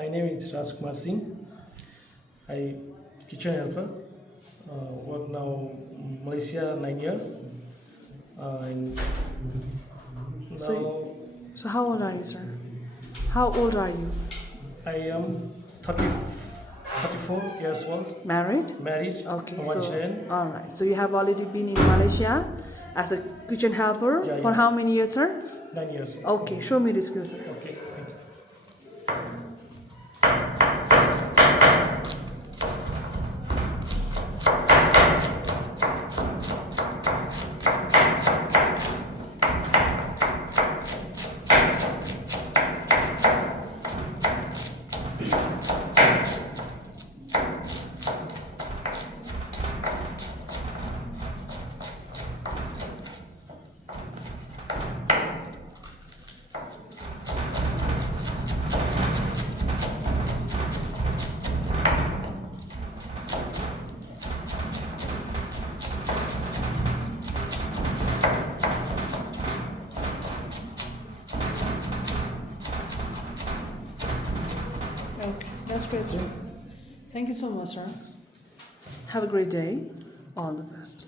My name is Kumar Singh. I kitchen helper. Work now Malaysia 9 years. And now So how old are you, sir? How old are you? I am 34 years old. Married? Married. Okay, One so children. all right. So you have already been in Malaysia as a kitchen helper Yeah, for yeah. how many years, sir? 9 years. Okay, show me the skills, sir. Okay. Thank you. Okay, that's great, sir. Thank you so much, sir. Have a great day. All the best.